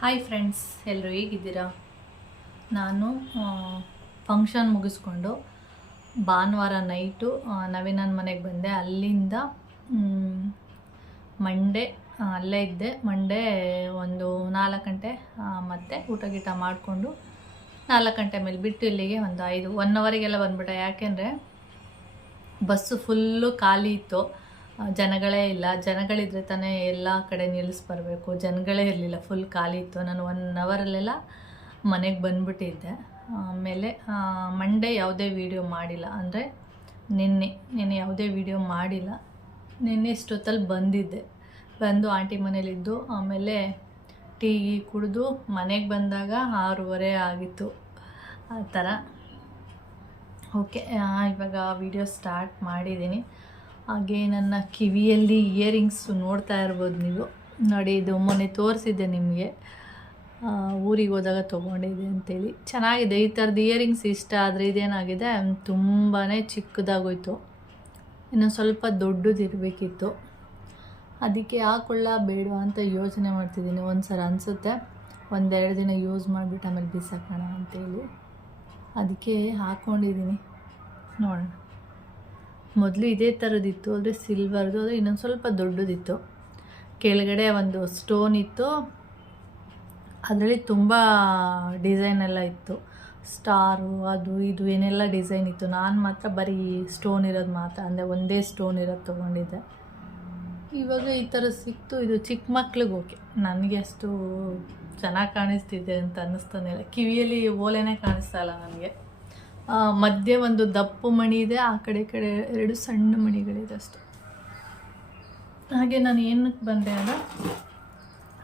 Hi friends, ಎಲ್ಲರೂ ಹೇಗಿದ್ದೀರಾ? ನಾನು ಫಂಕ್ಷನ್ ಮುಗಿಸ್ಕೊಂಡು ಭಾನುವಾರ ನೈಟು ನವೀನನ ಮನೆಗೆ ಬಂದೆ. ಅಲ್ಲಿಂದ ಮಂಡೇ ಅಲ್ಲೇ ಇದ್ದೆ. ಮಂಡೇ ಒಂದು 4 ಗಂಟೆ ಮತ್ತು ಊಟ ಗೀಟ ಮಾಡಿಕೊಂಡು 4 ಗಂಟೆ ಮೇಲೆ ಬಿಟ್ಟು ಇಲ್ಲಿಗೆ ಒಂದು 1 ಅವರಿಗೆಲ್ಲ ಬಂದ್ಬಿಟ್ಟೆ. ಯಾಕೆಂದರೆ ಬಸ್ಸು ಫುಲ್ಲು ಖಾಲಿ ಇತ್ತು, ಜನಗಳೇ ಇಲ್ಲ. ಜನಗಳಿದ್ರೆ ತಾನೇ ಎಲ್ಲ ಕಡೆ ನಿಲ್ಲಿಸ್ಬರ್ಬೇಕು, ಜನಗಳೇ ಇರಲಿಲ್ಲ, ಫುಲ್ ಖಾಲಿ ಇತ್ತು. ನಾನು 1 ಅವರಲ್ಲೆಲ್ಲ ಮನೆಗೆ ಬಂದ್ಬಿಟ್ಟಿದ್ದೆ. ಆಮೇಲೆ ಮಂಡೇ ಯಾವುದೇ ವೀಡಿಯೋ ಮಾಡಿಲ್ಲ, ಅಂದರೆ ನಿನ್ನೆ ಯಾವುದೇ ವೀಡಿಯೋ ಮಾಡಿಲ್ಲ. ನಿನ್ನೆ ಇಷ್ಟೊತ್ತಲ್ಲಿ ಬಂದು ಆಂಟಿ ಮನೇಲಿದ್ದು ಆಮೇಲೆ ಟೀ ಕುಡಿದು ಮನೆಗೆ ಬಂದಾಗ 6:30 ಆಗಿತ್ತು. ಆ ಥರ. ಓಕೆ, ಇವಾಗ ವಿಡಿಯೋ ಸ್ಟಾರ್ಟ್ ಮಾಡಿದ್ದೀನಿ. ಹಾಗೆ ನನ್ನ ಕಿವಿಯಲ್ಲಿ ಇಯರಿಂಗ್ಸ್ ನೋಡ್ತಾ ಇರ್ಬೋದು ನೀವು. ನೋಡಿ, ಇದು ಮೊನ್ನೆ ತೋರಿಸಿದ್ದೆ ನಿಮಗೆ, ಊರಿಗೆ ಹೋದಾಗ ತೊಗೊಂಡಿದ್ದೆ ಅಂತೇಳಿ. ಚೆನ್ನಾಗಿದೆ ಈ ಥರದ್ದು ಇಯರಿಂಗ್ಸ್. ಇಷ್ಟ ಆದರೆ ಇದೇನಾಗಿದೆ, ತುಂಬಾ ಚಿಕ್ಕದಾಗೋಯ್ತು. ಇನ್ನು ಸ್ವಲ್ಪ ದೊಡ್ಡದಿರಬೇಕಿತ್ತು. ಅದಕ್ಕೆ ಹಾಕೊಳ್ಳ ಬೇಡವಾ ಅಂತ ಯೋಚನೆ ಮಾಡ್ತಿದ್ದೀನಿ. ಒಂದು ಸಲ ಅನಿಸುತ್ತೆ 1-2 ದಿನ ಯೂಸ್ ಮಾಡಿಬಿಟ್ಟು ಆಮೇಲೆ ಬಿಸಾಕೋಣ ಅಂತೇಳಿ. ಅದಕ್ಕೆ ಹಾಕ್ಕೊಂಡಿದ್ದೀನಿ. ನೋಡೋಣ. ಮೊದಲು ಇದೇ ಥರದಿತ್ತು, ಆದರೆ ಸಿಲ್ವರ್ದು. ಆದರೆ ಇನ್ನೊಂದು ಸ್ವಲ್ಪ ದೊಡ್ಡದಿತ್ತು. ಕೆಳಗಡೆ ಒಂದು ಸ್ಟೋನ್ ಇತ್ತು, ಅದರಲ್ಲಿ ತುಂಬ ಡಿಸೈನ್ ಎಲ್ಲ ಇತ್ತು. ಸ್ಟಾರು ಅದು ಇದು ಏನೆಲ್ಲ ಡಿಸೈನ್ ಇತ್ತು. ನಾನು ಮಾತ್ರ ಬರೀ ಸ್ಟೋನ್ ಇರೋದು ಮಾತ್ರ, ಅಂದರೆ ಒಂದೇ ಸ್ಟೋನ್ ಇರೋದು ತೊಗೊಂಡಿದ್ದೆ. ಇವಾಗ ಈ ಥರ ಸಿಕ್ತು. ಇದು ಚಿಕ್ಕ ಮಕ್ಳಿಗೆ ಓಕೆ, ನನಗೆ ಅಷ್ಟು ಚೆನ್ನಾಗಿ ಕಾಣಿಸ್ತಿದೆ ಅಂತ ಅನ್ನಿಸ್ತಾನೆ ಇಲ್ಲ. ಕಿವಿಯಲ್ಲಿ ಓಲೆನೇ ಕಾಣಿಸ್ತಾ ಇಲ್ಲ ನನಗೆ. ಮಧ್ಯೆ ಒಂದು ದಪ್ಪು ಮಣಿ ಇದೆ, ಆ ಕಡೆ 2 ಸಣ್ಣ ಮಣಿಗಳಿದೆ ಅಷ್ಟು. ಹಾಗೆ ನಾನು ಏನಕ್ಕೆ ಬಂದೆ ಅಂದರೆ,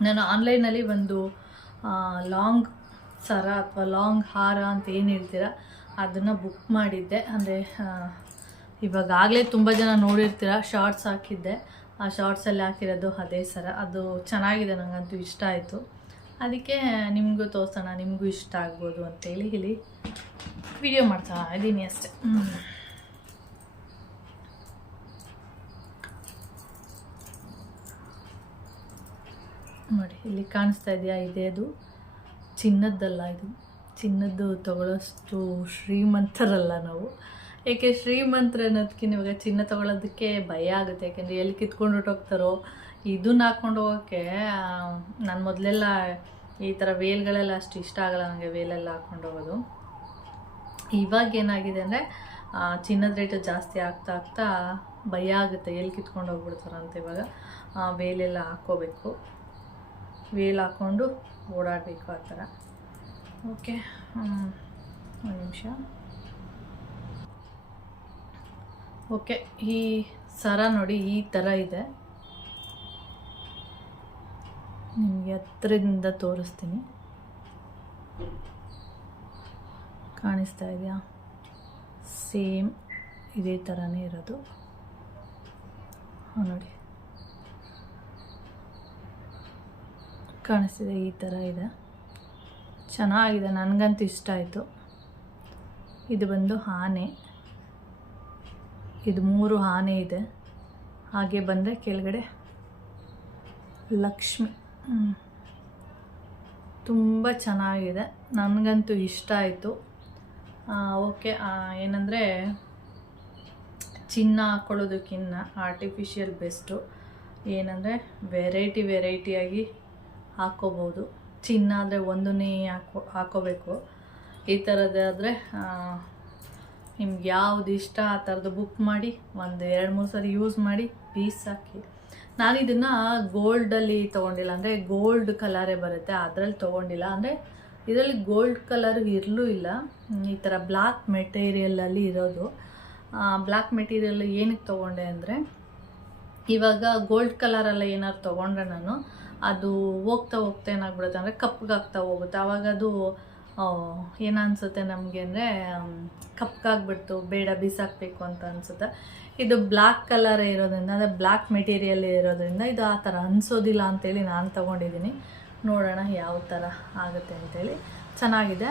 ನಾನು ಆನ್ಲೈನಲ್ಲಿ ಒಂದು ಲಾಂಗ್ ಸರ ಅಥವಾ ಲಾಂಗ್ ಹಾರ ಅಂತ ಏನು ಹೇಳ್ತೀರ ಅದನ್ನು ಬುಕ್ ಮಾಡಿದ್ದೆ. ಅಂದರೆ ಇವಾಗಲೇ ತುಂಬ ಜನ ನೋಡಿರ್ತೀರ, ಶಾರ್ಟ್ಸ್ ಹಾಕಿದ್ದೆ. ಆ ಶಾರ್ಟ್ಸಲ್ಲಿ ಹಾಕಿರೋದು ಅದೇ ಸರ. ಅದು ಚೆನ್ನಾಗಿದೆ, ನನಗಂತೂ ಇಷ್ಟ ಆಯಿತು. ಅದಕ್ಕೆ ನಿಮಗೂ ತೋರಿಸೋಣ, ನಿಮಗೂ ಇಷ್ಟ ಆಗ್ಬೋದು ಅಂತೇಳಿ ಇಲ್ಲಿ ವಿಡಿಯೋ ಮಾಡ್ತಾ ಇದ್ದೀನಿ ಅಷ್ಟೆ. ನೋಡಿ, ಇಲ್ಲಿ ಕಾಣಿಸ್ತಾ ಇದೆಯಾ? ಅದು ಚಿನ್ನದ್ದಲ್ಲ. ಇದು ಚಿನ್ನದ್ದು ತಗೊಳ್ಳೋಷ್ಟು ಶ್ರೀಮಂತರಲ್ಲ ನಾವು. ಏಕೆ ಶ್ರೀಮಂತರ ಅನ್ನೋದಕ್ಕಿಂತ ಇವಾಗ ಚಿನ್ನ ತೊಗೊಳೋದಕ್ಕೆ ಭಯ ಆಗುತ್ತೆ. ಯಾಕೆಂದರೆ ಎಲ್ಲಿ ಕಿತ್ಕೊಂಡು ಹೊಟ್ಟೋಗ್ತಾರೋ. ಇದನ್ನ ಹಾಕ್ಕೊಂಡು ಹೋಗೋಕ್ಕೆ ನಾನು ಮೊದಲೆಲ್ಲ ಈ ಥರ ವೇಲ್ಗಳೆಲ್ಲ ಅಷ್ಟು ಇಷ್ಟ ಆಗಲ್ಲ ನನಗೆ, ವೇಲೆಲ್ಲ ಹಾಕ್ಕೊಂಡು ಹೋಗೋದು. ಇವಾಗ ಏನಾಗಿದೆ ಅಂದರೆ ಚಿನ್ನದ ರೇಟು ಜಾಸ್ತಿ ಆಗ್ತಾ ಭಯ ಆಗುತ್ತೆ, ಎಲ್ಲಿ ಕಿತ್ಕೊಂಡು ಹೋಗ್ಬಿಡ್ತಾರಂತ. ಇವಾಗ ವೇಲೆಲ್ಲ ಹಾಕ್ಕೋಬೇಕು, ವೇಲ್ ಹಾಕ್ಕೊಂಡು ಓಡಾಡಬೇಕು ಆ ಥರ. ಓಕೆ, ಒಂದು ನಿಮಿಷ. ಓಕೆ, ಈ ಸರ ನೋಡಿ ಈ ಥರ ಇದೆ. ನಿಮಗೆ ಹತ್ರದಿಂದ ತೋರಿಸ್ತೀನಿ. ಕಾಣಿಸ್ತಾ ಇದೆಯಾ? ಸೇಮ್ ಇದೇ ಥರನೇ ಇರೋದು. ನೋಡಿ, ಕಾಣಿಸ್ತಿದೆ? ಈ ಥರ ಇದೆ, ಚೆನ್ನಾಗಿದೆ, ನನಗಂತೂ ಇಷ್ಟ ಆಯಿತು. ಇದು ಬಂದು ಆನೆ, ಇದು 3 ಆನೆ ಇದೆ. ಹಾಗೆ ಬಂದರೆ ಕೆಳಗಡೆ ಲಕ್ಷ್ಮಿ. ತುಂಬ ಚೆನ್ನಾಗಿದೆ, ನನಗಂತೂ ಇಷ್ಟ ಆಯಿತು. ಓಕೆ, ಏನಂದರೆ ಚಿನ್ನ ಹಾಕ್ಕೊಳ್ಳೋದಕ್ಕಿಂತ ಆರ್ಟಿಫಿಷಿಯಲ್ ಬೆಸ್ಟು. ಏನಂದರೆ ವೆರೈಟಿಯಾಗಿ ಹಾಕ್ಕೋಬೋದು. ಚಿನ್ನ ಆದರೆ ಒಂದನ್ನೇ ಹಾಕ್ಕೋಬೇಕು. ಈ ಥರದ್ದಾದರೆ ನಿಮ್ಗೆ ಯಾವುದು ಇಷ್ಟ ಆ ಥರದ್ದು ಬುಕ್ ಮಾಡಿ 1-2-3 ಸರಿ ಯೂಸ್ ಮಾಡಿ ಪೀಸ್ ಹಾಕಿ. ನಾನು ಇದನ್ನು ಗೋಲ್ಡಲ್ಲಿ ತೊಗೊಂಡಿಲ್ಲ, ಅಂದರೆ ಗೋಲ್ಡ್ ಕಲರೇ ಬರುತ್ತೆ ಅದರಲ್ಲಿ ತೊಗೊಂಡಿಲ್ಲ. ಅಂದರೆ ಇದರಲ್ಲಿ ಗೋಲ್ಡ್ ಕಲರ್ ಇರಲೂ ಇಲ್ಲ, ಈ ಥರ ಬ್ಲ್ಯಾಕ್ ಮೆಟೀರಿಯಲಲ್ಲಿ ಇರೋದು. ಬ್ಲ್ಯಾಕ್ ಮೆಟೀರಿಯಲ್ ಏನಕ್ಕೆ ತೊಗೊಂಡೆ ಅಂದರೆ, ಇವಾಗ ಗೋಲ್ಡ್ ಕಲರೆಲ್ಲ ಏನಾದ್ರು ತೊಗೊಂಡ್ರೆ ನಾನು ಅದು ಹೋಗ್ತಾ ಏನಾಗ್ಬಿಡುತ್ತೆ ಅಂದರೆ ಕಪ್ಪಗಾಗ್ತಾ ಹೋಗುತ್ತೆ. ಆವಾಗ ಅದು ಏನನ್ಸುತ್ತೆ ನಮಗೆ ಅಂದರೆ ಕಪ್ಪಗಾಗ್ಬಿಡ್ತು, ಬೇಡ ಬಿಸಾಕಬೇಕು ಅಂತ ಅನಿಸುತ್ತೆ. ಇದು ಬ್ಲ್ಯಾಕ್ ಕಲರ್ ಇರೋದ್ರಿಂದ, ಅಂದರೆ ಬ್ಲ್ಯಾಕ್ ಮೆಟೀರಿಯಲ್ ಇರೋದ್ರಿಂದ ಇದು ಆ ಥರ ಅನಿಸೋದಿಲ್ಲ ಅಂತೇಳಿ ನಾನು ತೊಗೊಂಡಿದ್ದೀನಿ. ನೋಡೋಣ ಯಾವ ಥರ ಆಗುತ್ತೆ ಅಂತೇಳಿ. ಚೆನ್ನಾಗಿದೆ.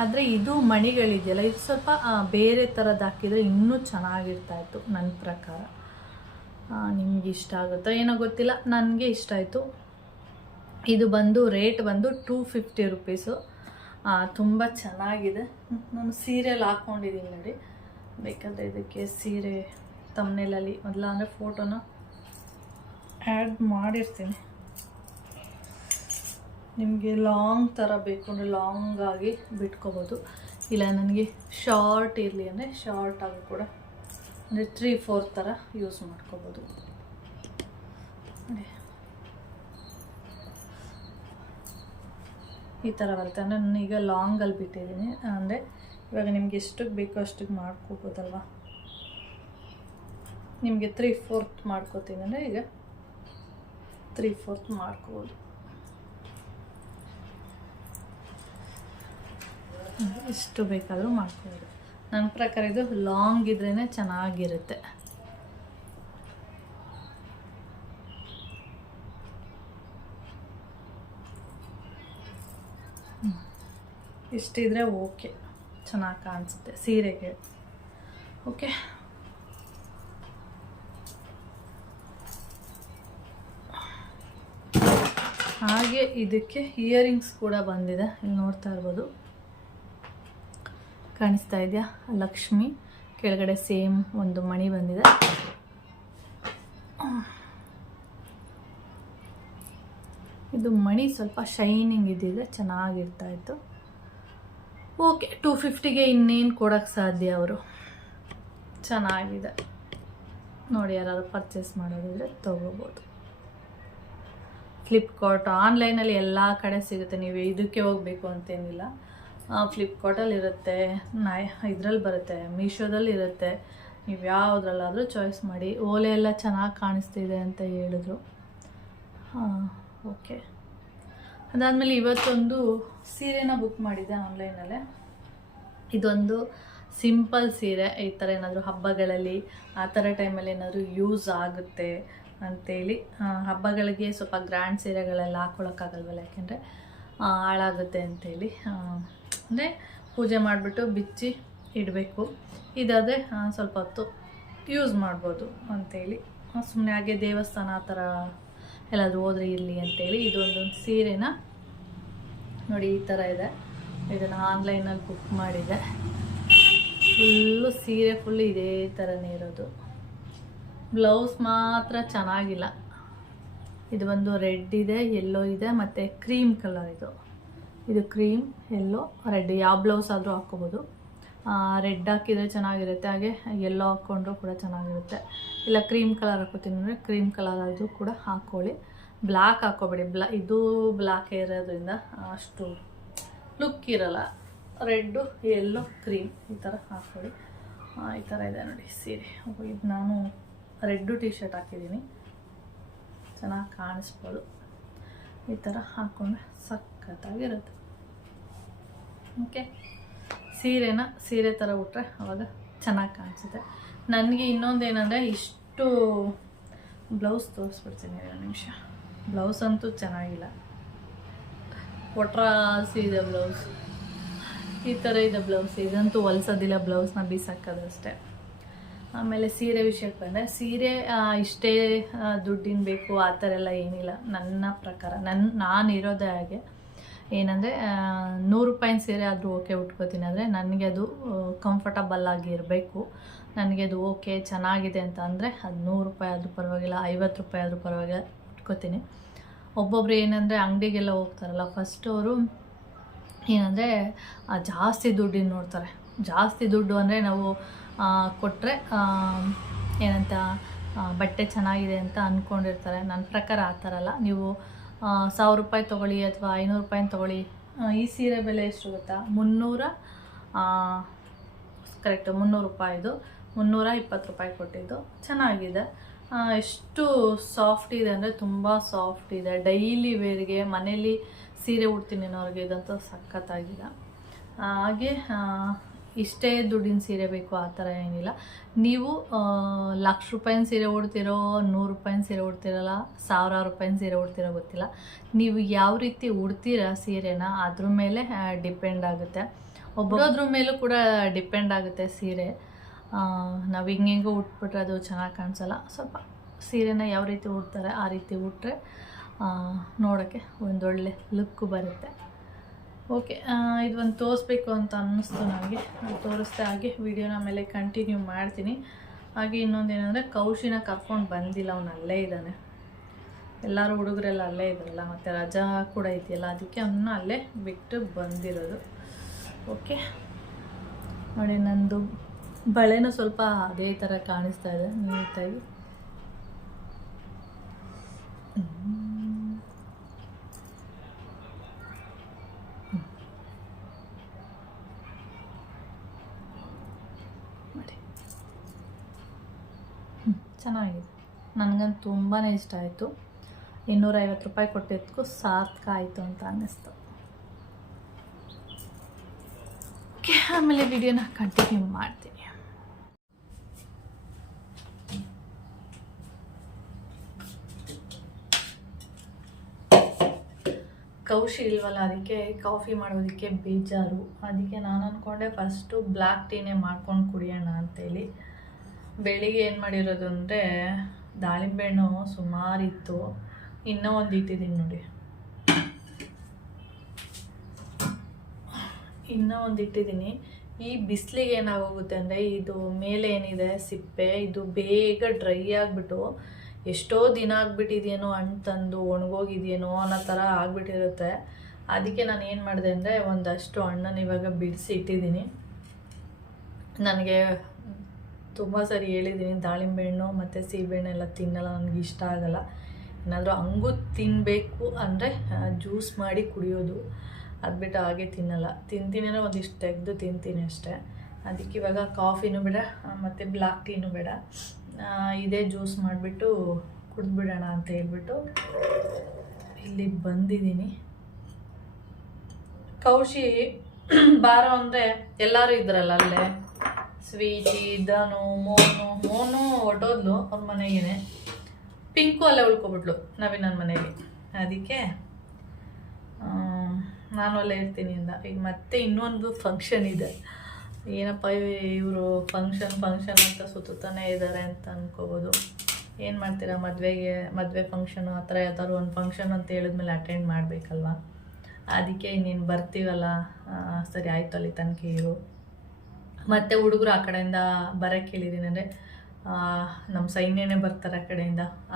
ಆದರೆ ಇದು ಮಣಿಗಳಿದೆಯಲ್ಲ, ಇದು ಸ್ವಲ್ಪ ಬೇರೆ ಥರದ್ದು ಹಾಕಿದರೆ ಇನ್ನೂ ಚೆನ್ನಾಗಿರ್ತಾಯಿತ್ತು ನನ್ನ ಪ್ರಕಾರ. ನಿಮ್ಗೆ ಇಷ್ಟ ಆಗುತ್ತೋ ಏನೋ ಗೊತ್ತಿಲ್ಲ, ನನಗೆ ಇಷ್ಟ ಆಯಿತು. ಇದು ಬಂದು ರೇಟ್ ಬಂದು 250 ರುಪೀಸು. ತುಂಬ ಚೆನ್ನಾಗಿದೆ. ನಾನು ಸೀರೆಯಲ್ಲಿ ಹಾಕ್ಕೊಂಡಿದ್ದೀನಿ ನೋಡಿ. ಬೇಕಾದರೆ ಇದಕ್ಕೆ ಸೀರೆ ತಮ್ಮನೇಲಲ್ಲಿ ಮೊದಲ ಅಂದರೆ ಫೋಟೋನ ಆ್ಯಡ್ ಮಾಡಿರ್ತೀನಿ. ನಿಮಗೆ ಲಾಂಗ್ ಥರ ಬೇಕು ಅಂದರೆ ಲಾಂಗಾಗಿ ಬಿಟ್ಕೋಬೋದು, ಇಲ್ಲ ನನಗೆ ಶಾರ್ಟ್ ಇರಲಿ ಅಂದರೆ ಶಾರ್ಟ್ ಆಗಿ ಕೂಡ ಅಂದರೆ 3/4 ಥರ ಯೂಸ್ ಮಾಡ್ಕೋಬೋದು. ಈ ಥರ ಬರುತ್ತೆ. ಅಂದರೆ ನಾನು ಈಗ ಲಾಂಗಲ್ಲಿ ಬಿಟ್ಟಿದ್ದೀನಿ. ಅಂದರೆ ಇವಾಗ ನಿಮ್ಗೆ ಎಷ್ಟಕ್ಕೆ ಬೇಕೋ ಅಷ್ಟಕ್ಕೆ ಮಾಡ್ಕೋಬೋದಲ್ವ. ನಿಮಗೆ 3/4 ಮಾಡ್ಕೋತೀನಿ ಅಂದರೆ ಈಗ 3/4 ಮಾಡ್ಕೋಬೋದು. ಎಷ್ಟು ಬೇಕಾದರೂ ಮಾಡ್ಕೋಬೋದು. ನನ್ನ ಪ್ರಕಾರ ಇದು ಲಾಂಗ್ ಇದ್ರೇ ಚೆನ್ನಾಗಿರುತ್ತೆ. ಇಷ್ಟಿದ್ರೆ ಓಕೆ, ಚೆನ್ನಾಗಿ ಕಾಣಿಸುತ್ತೆ ಸೀರೆಗೆ. ಓಕೆ, ಹಾಗೆ ಇದಕ್ಕೆ ಇಯರಿಂಗ್ಸ್ ಕೂಡ ಬಂದಿದೆ. ಇಲ್ಲಿ ನೋಡ್ತಾ ಇರ್ಬೋದು, ಕಾಣಿಸ್ತಾ ಇದೆಯಾ? ಲಕ್ಷ್ಮಿ ಕೆಳಗಡೆ ಸೇಮ್ ಒಂದು ಮಣಿ ಬಂದಿದೆ. ಇದು ಮಣಿ ಸ್ವಲ್ಪ ಶೈನಿಂಗ್ ಇದ್ದಿದ್ರೆ ಚೆನ್ನಾಗಿರ್ತಾ ಇತ್ತು. ಓಕೆ, 250ಗೆ ಇನ್ನೇನು ಕೊಡೋಕ್ಕೆ ಸಾಧ್ಯ ಅವರು. ಚೆನ್ನಾಗಿದೆ ನೋಡಿ, ಯಾರಾದ್ರು ಪರ್ಚೇಸ್ ಮಾಡೋದಿದ್ರೆ ತೊಗೋಬೋದು. ಫ್ಲಿಪ್ಕಾರ್ಟ್ ಆನ್ಲೈನಲ್ಲಿ ಎಲ್ಲ ಕಡೆ ಸಿಗುತ್ತೆ, ನೀವು ಇದಕ್ಕೆ ಹೋಗಬೇಕು ಅಂತೇನಿಲ್ಲ. ಫ್ಲಿಪ್ಕಾರ್ಟಲ್ಲಿ ಇರುತ್ತೆ, ಇದರಲ್ಲಿ ಬರುತ್ತೆ, ಮೀಶೋದಲ್ಲಿ ಇರುತ್ತೆ. ನೀವು ಯಾವುದ್ರಲ್ಲಾದರೂ ಚಾಯ್ಸ್ ಮಾಡಿ. ಓಲೆ ಎಲ್ಲ ಚೆನ್ನಾಗಿ ಕಾಣಿಸ್ತಿದೆ ಅಂತ ಹೇಳಿದ್ರು. ಓಕೆ, ಅದಾದಮೇಲೆ ಇವತ್ತೊಂದು ಸೀರೆನ ಬುಕ್ ಮಾಡಿದ್ದೆ ಆನ್ಲೈನಲ್ಲೇ. ಇದೊಂದು ಸಿಂಪಲ್ ಸೀರೆ. ಈ ಥರ ಏನಾದರೂ ಹಬ್ಬಗಳಲ್ಲಿ ಆ ಥರ ಟೈಮಲ್ಲಿ ಏನಾದರೂ ಯೂಸ್ ಆಗುತ್ತೆ ಅಂಥೇಳಿ. ಹಬ್ಬಗಳಿಗೆ ಸ್ವಲ್ಪ ಗ್ರ್ಯಾಂಡ್ ಸೀರೆಗಳೆಲ್ಲ ಹಾಕ್ಕೊಳಕ್ಕಾಗಲ್ವಲ್ಲ, ಯಾಕೆಂದರೆ ಹಾಳಾಗುತ್ತೆ ಅಂಥೇಳಿ. ಅಂದರೆ ಪೂಜೆ ಮಾಡಿಬಿಟ್ಟು ಬಿಚ್ಚಿ ಇಡಬೇಕು. ಇದಾದರೆ ಸ್ವಲ್ಪ ಹೊತ್ತು ಯೂಸ್ ಮಾಡ್ಬೋದು ಅಂಥೇಳಿ. ಸುಮ್ಮನೆ ಹಾಗೆ ದೇವಸ್ಥಾನ ಆ ಥರ ಎಲ್ಲಾದರೂ ಹೋದರೆ ಇರಲಿ ಅಂಥೇಳಿ ಇದೊಂದು ಸೀರೆನ ನೋಡಿ ಈ ಥರ ಇದೆ. ಇದನ್ನು ಆನ್ಲೈನಲ್ಲಿ ಬುಕ್ ಮಾಡಿದೆ. ಫುಲ್ಲು ಸೀರೆ ಫುಲ್ಲು ಇದೇ ಥರನೇ ಇರೋದು. ಬ್ಲೌಸ್ ಮಾತ್ರ ಚೆನ್ನಾಗಿಲ್ಲ. ಇದು ಒಂದು ರೆಡ್ ಇದೆ, ಯೆಲ್ಲೋ ಇದೆ, ಮತ್ತು ಕ್ರೀಮ್ ಕಲರ್. ಇದು ಕ್ರೀಮ್, ಯೆಲ್ಲೋ, ರೆಡ್. ಯಾವ ಬ್ಲೌಸ್ ಆದರೂ ಹಾಕ್ಕೋಬೋದು. ರೆಡ್ ಹಾಕಿದರೆ ಚೆನ್ನಾಗಿರುತ್ತೆ, ಹಾಗೆ ಯೆಲ್ಲೋ ಹಾಕ್ಕೊಂಡ್ರೂ ಕೂಡ ಚೆನ್ನಾಗಿರುತ್ತೆ. ಇಲ್ಲ ಕ್ರೀಮ್ ಕಲರ್ ಹಾಕೋತೀನಿ ಅಂದರೆ ಕ್ರೀಮ್ ಕಲರ್ ಅದು ಕೂಡ ಹಾಕ್ಕೊಳ್ಳಿ. ಬ್ಲ್ಯಾಕ್ ಹಾಕ್ಕೋಬೇಡಿ. ಇದು ಬ್ಲ್ಯಾಕ್ ಇರೋದ್ರಿಂದ ಅಷ್ಟು ಲುಕ್ ಇರಲ್ಲ. ರೆಡ್ಡು, ಯೆಲ್ಲೋ, ಕ್ರೀಮ್ ಈ ಥರ ಹಾಕ್ಕೊಳ್ಳಿ. ಈ ಥರ ಇದೆ ನೋಡಿ ಸೀರೆ. ಇದು ನಾನು ರೆಡ್ಡು ಟೀ ಶರ್ಟ್ ಹಾಕಿದ್ದೀನಿ, ಚೆನ್ನಾಗಿ ಕಾಣಿಸ್ಬೋದು. ಈ ಥರ ಹಾಕ್ಕೊಂಡ್ರೆ ಸಖತ್ತಾಗಿರುತ್ತೆ. ಓಕೆ, ಸೀರೆ ಥರ ಉಟ್ರೆ ಅವಾಗ ಚೆನ್ನಾಗಿ ಕಾಣಿಸುತ್ತೆ. ನನಗೆ ಇನ್ನೊಂದೇನೆಂದರೆ ಇಷ್ಟು ಬ್ಲೌಸ್ ತೋರಿಸ್ಬಿಡ್ತೀನಿ 2 ನಿಮಿಷ. ಬ್ಲೌಸ್ ಅಂತೂ ಚೆನ್ನಾಗಿಲ್ಲ, ಒಟ್ರಾಸಿ ಇದೆ ಬ್ಲೌಸ್. ಈ ಥರ ಇದೆ ಬ್ಲೌಸ್. ಇದಂತೂ ಹೊಲ್ಸೋದಿಲ್ಲ, ಬ್ಲೌಸ್ನ ಬೀಸಾಕೋದಷ್ಟೇ. ಆಮೇಲೆ ಸೀರೆ ವಿಷಯಕ್ಕೆ ಬಂದರೆ, ಸೀರೆ ಇಷ್ಟೇ ದುಡ್ಡಿನ ಬೇಕು ಆ ಥರ ಎಲ್ಲ ಏನಿಲ್ಲ ನನ್ನ ಪ್ರಕಾರ. ನಾನು ಇರೋದೇ ಹಾಗೆ. ಏನಂದರೆ 100 ರೂಪಾಯಿನ ಸೀರೆ ಆದರೂ ಓಕೆ ಉಟ್ಕೋತೀನಿ. ಆದರೆ ನನಗೆ ಅದು ಕಂಫರ್ಟಬಲ್ ಆಗಿರಬೇಕು. ನನಗೆ ಅದು ಓಕೆ ಚೆನ್ನಾಗಿದೆ ಅಂತ ಅಂದರೆ ಅದು 100 ರೂಪಾಯಿ ಆದರೂ ಪರವಾಗಿಲ್ಲ, 50 ರೂಪಾಯಿ ಆದರೂ ಪರವಾಗಿಲ್ಲ ಉಟ್ಕೋತೀನಿ. ಒಬ್ಬೊಬ್ರು ಏನಂದರೆ ಅಂಗಡಿಗೆಲ್ಲ ಹೋಗ್ತಾರಲ್ಲ, ಫಸ್ಟ್ ಅವರು ಏನಂದರೆ ಜಾಸ್ತಿ ದುಡ್ಡಿನ ನೋಡ್ತಾರೆ. ಜಾಸ್ತಿ ದುಡ್ಡು ಅಂದರೆ ನಾವು ಕೊಟ್ಟರೆ ಏನಂತ ಬಟ್ಟೆ ಚೆನ್ನಾಗಿದೆ ಅಂತ ಅಂದ್ಕೊಂಡಿರ್ತಾರೆ. ನನ್ನ ಪ್ರಕಾರ ಆ ಥರ ಅಲ್ಲ. ನೀವು 1000 ರೂಪಾಯಿ ತೊಗೊಳ್ಳಿ ಅಥವಾ 500 ರೂಪಾಯಿನ ತೊಗೊಳ್ಳಿ. ಈ ಸೀರೆ ಬೆಲೆ ಎಷ್ಟು ಗೊತ್ತಾ? 300 ಕರೆಕ್ಟು 300 ರೂಪಾಯಿದು. 320 ರೂಪಾಯಿ ಕೊಟ್ಟಿದ್ದು. ಚೆನ್ನಾಗಿದೆ. ಎಷ್ಟು ಸಾಫ್ಟ್ ಇದೆ ಅಂದರೆ ತುಂಬ ಸಾಫ್ಟ್ ಇದೆ. ಡೈಲಿ ವೇರ್ಗೆ ಮನೇಲಿ ಸೀರೆ ಉಡ್ತೀನಿ ಅನ್ನೋರಿಗೆ ಇದಂತೂ ಸಖತ್ತಾಗಿದೆ. ಹಾಗೆ ಇಷ್ಟೇ ದುಡ್ಡಿನ ಸೀರೆ ಬೇಕು ಆ ಥರ ಏನಿಲ್ಲ. ನೀವು 1,00,000 ರೂಪಾಯಿನ ಸೀರೆ ಉಡ್ತಿರೋ, 100 ರೂಪಾಯಿನ ಸೀರೆ ಉಡ್ತಿರಲ್ಲ, 1000 ರೂಪಾಯಿನ ಸೀರೆ ಉಡ್ತಿರೋ ಗೊತ್ತಿಲ್ಲ. ನೀವು ಯಾವ ರೀತಿ ಉಡ್ತೀರಾ ಸೀರೆನ ಅದ್ರ ಮೇಲೆ ಡಿಪೆಂಡ್ ಆಗುತ್ತೆ. ಒಬ್ಬರದ್ರ ಮೇಲೂ ಕೂಡ ಡಿಪೆಂಡ್ ಆಗುತ್ತೆ ಸೀರೆ. ನಾವು ಹಿಂಗೆಂಗೋ ಉಟ್ಬಿಟ್ರೆ ಅದು ಚೆನ್ನಾಗಿ ಕಾಣಿಸಲ್ಲ. ಸ್ವಲ್ಪ ಸೀರೆನ ಯಾವ ರೀತಿ ಉಡ್ತಾರೆ ಆ ರೀತಿ ಉಟ್ರೆ ನೋಡೋಕ್ಕೆ ಒಂದೊಳ್ಳೆ ಲುಕ್ಕು ಬರುತ್ತೆ. ಓಕೆ, ಇದು ಒಂದು ತೋರಿಸ್ಬೇಕು ಅಂತ ಅನ್ನಿಸ್ತು ನನಗೆ, ತೋರಿಸ್ದೆ. ಹಾಗೆ ವೀಡಿಯೋನ ಮೇಲೆ ಕಂಟಿನ್ಯೂ ಮಾಡ್ತೀನಿ. ಹಾಗೆ ಇನ್ನೊಂದೇನೆಂದರೆ ಕೌಶಿನ ಕರ್ಕೊಂಡು ಬಂದಿಲ್ಲ, ಅವನು ಅಲ್ಲೇ ಇದ್ದಾನೆ. ಎಲ್ಲರೂ ಹುಡುಗರೆಲ್ಲ ಅಲ್ಲೇ ಇದ್ರಲ್ಲ, ಮತ್ತು ರಜಾ ಕೂಡ ಇದೆಯಲ್ಲ, ಅದಕ್ಕೆ ಅವನ್ನ ಅಲ್ಲೇ ಬಿಟ್ಟು ಬಂದಿರೋದು. ಓಕೆ ನೋಡಿ, ನಂದು ಬಳೆನೂ ಸ್ವಲ್ಪ ಅದೇ ಥರ ಕಾಣಿಸ್ತಾ ಇದೆ ನೀಟಾಗಿ. ಚೆನ್ನಾಗಿದೆ, ನನಗಂತೂ ತುಂಬಾ ಇಷ್ಟ ಆಯಿತು. 250 ರೂಪಾಯಿ ಕೊಟ್ಟಿದ್ದಕ್ಕೂ ಸಾರ್ಥಕ ಆಯಿತು ಅಂತ ಅನ್ನಿಸ್ತು. ಓಕೆ, ಆಮೇಲೆ ವಿಡಿಯೋನ ಕಂಟಿನ್ಯೂ ಮಾಡ್ತೀನಿ. ಕೌಶಿ ಇಲ್ವಲ್ಲ, ಅದಕ್ಕೆ ಕಾಫಿ ಮಾಡೋದಕ್ಕೆ ಬೇಜಾರು. ಅದಕ್ಕೆ ನಾನು ಅಂದ್ಕೊಂಡೆ ಫಸ್ಟು ಬ್ಲ್ಯಾಕ್ ಟೀನೇ ಮಾಡ್ಕೊಂಡು ಕುಡಿಯೋಣ ಅಂತೇಳಿ. ಬೆಳಿಗ್ಗೆ ಏನು ಮಾಡಿರೋದು ಅಂದರೆ, ದಾಳಿಂಬೆ ಹಣ್ಣು ಸುಮಾರಿತ್ತು, ಇನ್ನೂ ಒಂದು ಇಟ್ಟಿದ್ದೀನಿ ನೋಡಿ, ಇನ್ನೂ ಒಂದು ಇಟ್ಟಿದ್ದೀನಿ. ಈ ಬಿಸಿಲಿಗೆ ಏನಾಗೋಗುತ್ತೆ ಅಂದರೆ, ಇದು ಮೇಲೆ ಏನಿದೆ ಸಿಪ್ಪೆ, ಇದು ಬೇಗ ಡ್ರೈ ಆಗಿಬಿಟ್ಟು ಎಷ್ಟೋ ದಿನ ಆಗಿಬಿಟ್ಟಿದೆಯೇನೋ, ಹಣ್ಣು ತಂದು ಒಣಗೋಗಿದೆಯೇನೋ ಅನ್ನೋ ಥರ ಆಗಿಬಿಟ್ಟಿರುತ್ತೆ. ಅದಕ್ಕೆ ನಾನು ಏನು ಮಾಡಿದೆ ಅಂದರೆ, ಒಂದಷ್ಟು ಹಣ್ಣನ್ನು ಇವಾಗ ಬಿಡಿಸಿ ಇಟ್ಟಿದ್ದೀನಿ. ನನಗೆ ತುಂಬ ಸರಿ ಹೇಳಿದ್ದೀನಿ, ದಾಳಿಂಬೆ ಹಣ್ಣು ಮತ್ತು ಸೀಬೆಹಣ್ಣೆಲ್ಲ ತಿನ್ನಲ್ಲ, ನನಗೆ ಇಷ್ಟ ಆಗಲ್ಲ. ಏನಾದರೂ ಹಂಗೂ ತಿನ್ನಬೇಕು ಅಂದರೆ ಜ್ಯೂಸ್ ಮಾಡಿ ಕುಡಿಯೋದು, ಅದು ಬಿಟ್ಟು ಹಾಗೆ ತಿನ್ನಲ್ಲ. ತಿಂತೀನಿ ಅಂದರೆ ಒಂದಿಷ್ಟು ತೆಗೆದು ತಿಂತೀನಿ ಅಷ್ಟೇ. ಅದಕ್ಕೆ ಇವಾಗ ಕಾಫಿನೂ ಬೇಡ ಮತ್ತು ಬ್ಲ್ಯಾಕ್ ಟೀನೂ ಬೇಡ, ಇದೇ ಜ್ಯೂಸ್ ಮಾಡಿಬಿಟ್ಟು ಕುಡಿದ್ಬಿಡೋಣ ಅಂತ ಹೇಳ್ಬಿಟ್ಟು ಇಲ್ಲಿ ಬಂದಿದ್ದೀನಿ. ಕೌಶಿ ಬಾರೋ ಅಂದರೆ ಎಲ್ಲರೂ ಇದ್ರಲ್ಲ ಅಲ್ಲೇ, ಸ್ವೀಟಿ, ಧನು, ಮೋನು ಹೊಟ್ಟೋದ್ಲು ಅವ್ರ ಮನೆಗೇನೆ. ಪಿಂಕು ಅಲ್ಲೇ ಉಳ್ಕೊಬಿಟ್ಲು ನನ್ನ ಮನೆಗೆ. ಅದಕ್ಕೆ ನಾನು ಅಲ್ಲೇ ಇರ್ತೀನಿ ಅಂದ. ಈಗ ಮತ್ತೆ ಇನ್ನೊಂದು ಫಂಕ್ಷನ್ ಇದೆ, ಏನಪ್ಪ ಇವರು ಫಂಕ್ಷನ್ ಅಂತ ಸುತ್ತಾನೆ ಇದ್ದಾರೆ ಅಂತ ಅಂದ್ಕೋಬೋದು. ಏನು ಮಾಡ್ತೀರಾ, ಮದುವೆ ಫಂಕ್ಷನು ಆ ಥರ ಯಾವ್ದಾದ್ರು ಒಂದು ಫಂಕ್ಷನ್ ಅಂತ ಹೇಳಿದ್ಮೇಲೆ ಅಟೆಂಡ್ ಮಾಡಬೇಕಲ್ವ. ಅದಕ್ಕೆ ನೀನು ಬರ್ತೀವಲ್ಲ, ಸರಿ ಆಯಿತು ಅಲ್ಲಿ ತನಕ ಇರು. ಮತ್ತು ಹುಡುಗರು ಆ ಕಡೆಯಿಂದ ಬರೋಕ್ಕೆ ಹೇಳಿದ್ದೀನಿ, ಅಂದರೆ ನಮ್ಮ ಸೈನ್ಯನೇ ಬರ್ತಾರೆ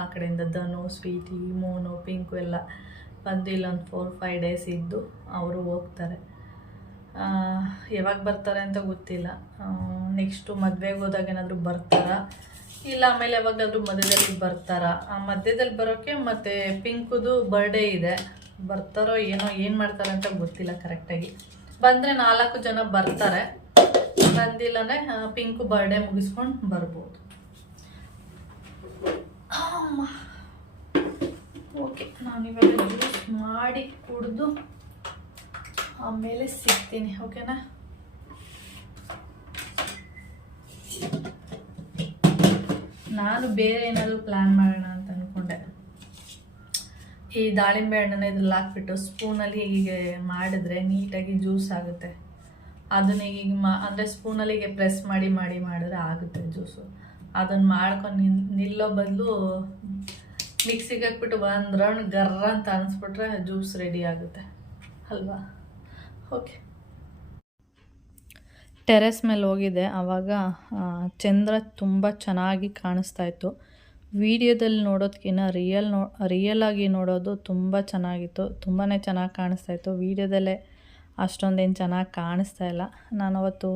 ಆ ಕಡೆಯಿಂದ ಧನು, ಸ್ವೀಟಿ, ಮೋನು, ಪಿಂಕು ಎಲ್ಲ ಬಂದು ಇಲ್ಲೊಂದು 4-5 ಡೇಸ್ ಇದ್ದು ಅವರು ಹೋಗ್ತಾರೆ. ಯಾವಾಗ ಬರ್ತಾರೆ ಅಂತ ಗೊತ್ತಿಲ್ಲ. ನೆಕ್ಸ್ಟು ಮದುವೆಗೆ ಹೋದಾಗ ಏನಾದರೂ ಬರ್ತಾರಾ, ಇಲ್ಲ ಆಮೇಲೆ ಯಾವಾಗಾದರೂ ಮಧ್ಯದಲ್ಲಿ ಬರ್ತಾರಾ. ಮಧ್ಯದಲ್ಲಿ ಬರೋಕ್ಕೆ ಮತ್ತು ಪಿಂಕುದು ಬರ್ಡೇ ಇದೆ, ಬರ್ತಾರೋ ಏನೋ, ಏನು ಮಾಡ್ತಾರೆ ಅಂತ ಗೊತ್ತಿಲ್ಲ ಕರೆಕ್ಟಾಗಿ. ಬಂದರೆ 4 ಜನ ಬರ್ತಾರೆ, ಬಂದಿಲ್ಲನೇ ಪಿಂಕು ಬರ್ಡೇ ಮುಗಿಸ್ಕೊಂಡು ಬರ್ಬೋದು. ಓಕೆ, ನಾನಿವಾಗ ಜ್ಯೂಸ್ ಮಾಡಿ ಕುಡಿದು ಆಮೇಲೆ ಸಿಗ್ತೀನಿ, ಓಕೆನಾ. ನಾನು ಬೇರೆ ಏನಾದರೂ ಪ್ಲ್ಯಾನ್ ಮಾಡೋಣ ಅಂತ ಅಂದ್ಕೊಂಡೆ. ಈ ದಾಳಿಂಬೆ ಹಣ್ಣನ್ನ ಇದ್ರಲ್ಲಿ ಹಾಕ್ಬಿಟ್ಟು ಸ್ಪೂನಲ್ಲಿ ಹೀಗೆ ಮಾಡಿದ್ರೆ ನೀಟಾಗಿ ಜ್ಯೂಸ್ ಆಗುತ್ತೆ. ಅದನ್ನ ಈಗ ಅಂದರೆ ಸ್ಪೂನಲ್ಲಿ ಹೀಗೆ ಪ್ರೆಸ್ ಮಾಡಿದ್ರೆ ಆಗುತ್ತೆ ಜ್ಯೂಸು. ಅದನ್ನು ಮಾಡ್ಕೊಂಡು ನಿಲ್ಲೋ ಬದಲು ಮಿಕ್ಸಿಗೆ ಹಾಕ್ಬಿಟ್ಟು ಒಂದು ರೌಂಡ್ ಗರ್ರ ಅಂತ ಅನಿಸ್ಬಿಟ್ರೆ ಜ್ಯೂಸ್ ರೆಡಿ ಆಗುತ್ತೆ ಅಲ್ವಾ. ಓಕೆ, ಟೆರೆಸ್ ಮೇಲೆ ಹೋಗಿದ್ದೆ, ಆವಾಗ ಚಂದ್ರ ತುಂಬ ಚೆನ್ನಾಗಿ ಕಾಣಿಸ್ತಾ ಇತ್ತು. ವಿಡಿಯೋದಲ್ಲಿ ನೋಡೋದಕ್ಕಿಂತ ರಿಯಲ್ ಆಗಿ ನೋಡೋದು ತುಂಬ ಚೆನ್ನಾಗಿತ್ತು, ತುಂಬಾ ಚೆನ್ನಾಗಿ ಕಾಣಿಸ್ತಾ ಇತ್ತು. ವಿಡಿಯೋದಲ್ಲೇ ಅಷ್ಟೊಂದೇನು ಚೆನ್ನಾಗಿ ಕಾಣಿಸ್ತಾ ಇಲ್ಲ. ನಾನು ಅವತ್ತು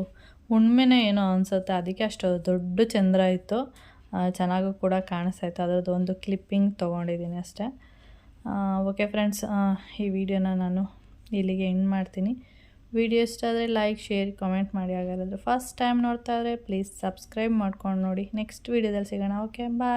ಹುಣ್ಮೆನೇ ಏನೋ ಅನಿಸುತ್ತೆ, ಅದಕ್ಕೆ ಅಷ್ಟು ದೊಡ್ಡ ಚಂದ್ರ ಇತ್ತು, ಚೆನ್ನಾಗೂ ಕೂಡ ಕಾಣಿಸ್ತಾ ಇತ್ತು. ಅದರದ್ದು ಒಂದು ಕ್ಲಿಪ್ಪಿಂಗ್ ತೊಗೊಂಡಿದ್ದೀನಿ ಅಷ್ಟೇ. ಓಕೆ ಫ್ರೆಂಡ್ಸ್, ಈ ವಿಡಿಯೋನ ನಾನು ಇಲ್ಲಿಗೆ ಎಂಡ್ ಮಾಡ್ತೀನಿ. ವಿಡಿಯೋ ಇಷ್ಟ ಆದರೆ ಲೈಕ್, ಶೇರ್, ಕಾಮೆಂಟ್ ಮಾಡಿ. ಹಾಗಾದ್ರೆ ಫಸ್ಟ್ ಟೈಮ್ ನೋಡ್ತಾ ಇದ್ದರೆ ಪ್ಲೀಸ್ ಸಬ್ಸ್ಕ್ರೈಬ್ ಮಾಡ್ಕೊಂಡು ನೋಡಿ. ನೆಕ್ಸ್ಟ್ ವಿಡಿಯೋದಲ್ಲಿ ಸಿಗೋಣ. ಓಕೆ, ಬಾಯ್.